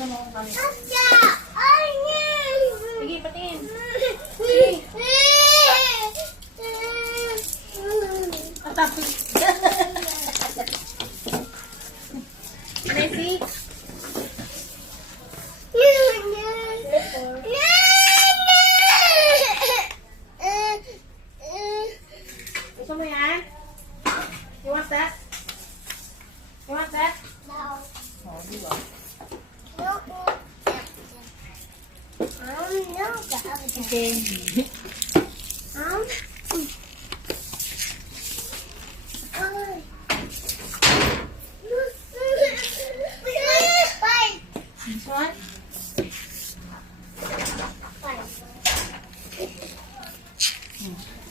Tignan mo kung kami. Asya! Ay! Sige, patingin. Atapos. Nancy? Gusto mo yan? You want that? You want that? No. Oh, di ba? No. Okay. This one?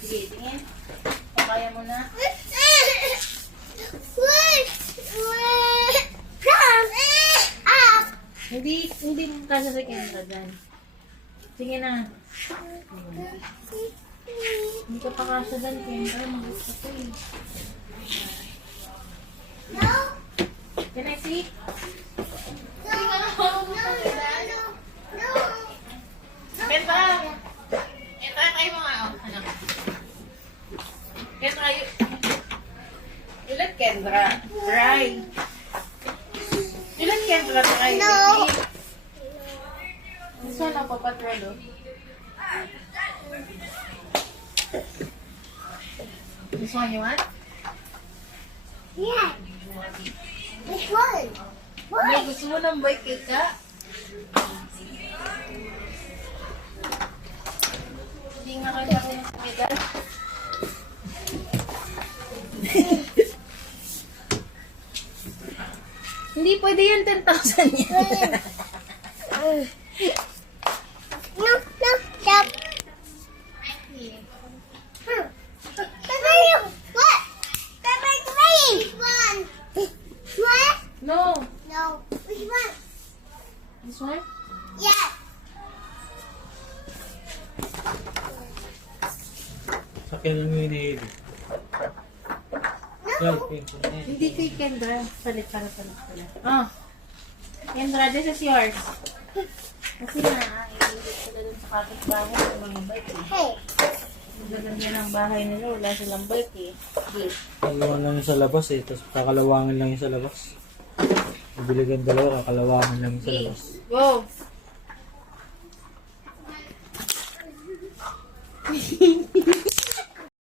Sige, tingin. Kaya mo na. Hindi mo kasya sa camera dyan. Sige na. Hindi ka pa kasya dyan, camera. Mag-gusto ko eh. Can I see? Kendra! Kendra, kayo mo nga. Ano? Kendra, you let Kendra try. You let Kendra try. No. This one, ang papatrol, oh. This one you want? Yeah. Which one? May gusto mo ng bike cake ka? Hindi nga kaya ako ng medal. Hindi pwede yan, 10,000 yan. No, stop. What? Which one? What? No. No. Which one? This one? Yeah. Sakyan lang yung hinihilig. Yan, pink. Hindi kay Kendra. Palit. Oh. Kendra, this is yours. Kasi na, iligit sila dun sa kapitbahay ng mga bike eh. Hey. Ang gaganda ng bahay nila, wala silang bike eh. Gate. Kalawangan lang yung sa labas eh, tapos kakalawangin lang yung sa labas. Ibiligan dalawa, kakalawangin lang yung sa Okay, labas. go!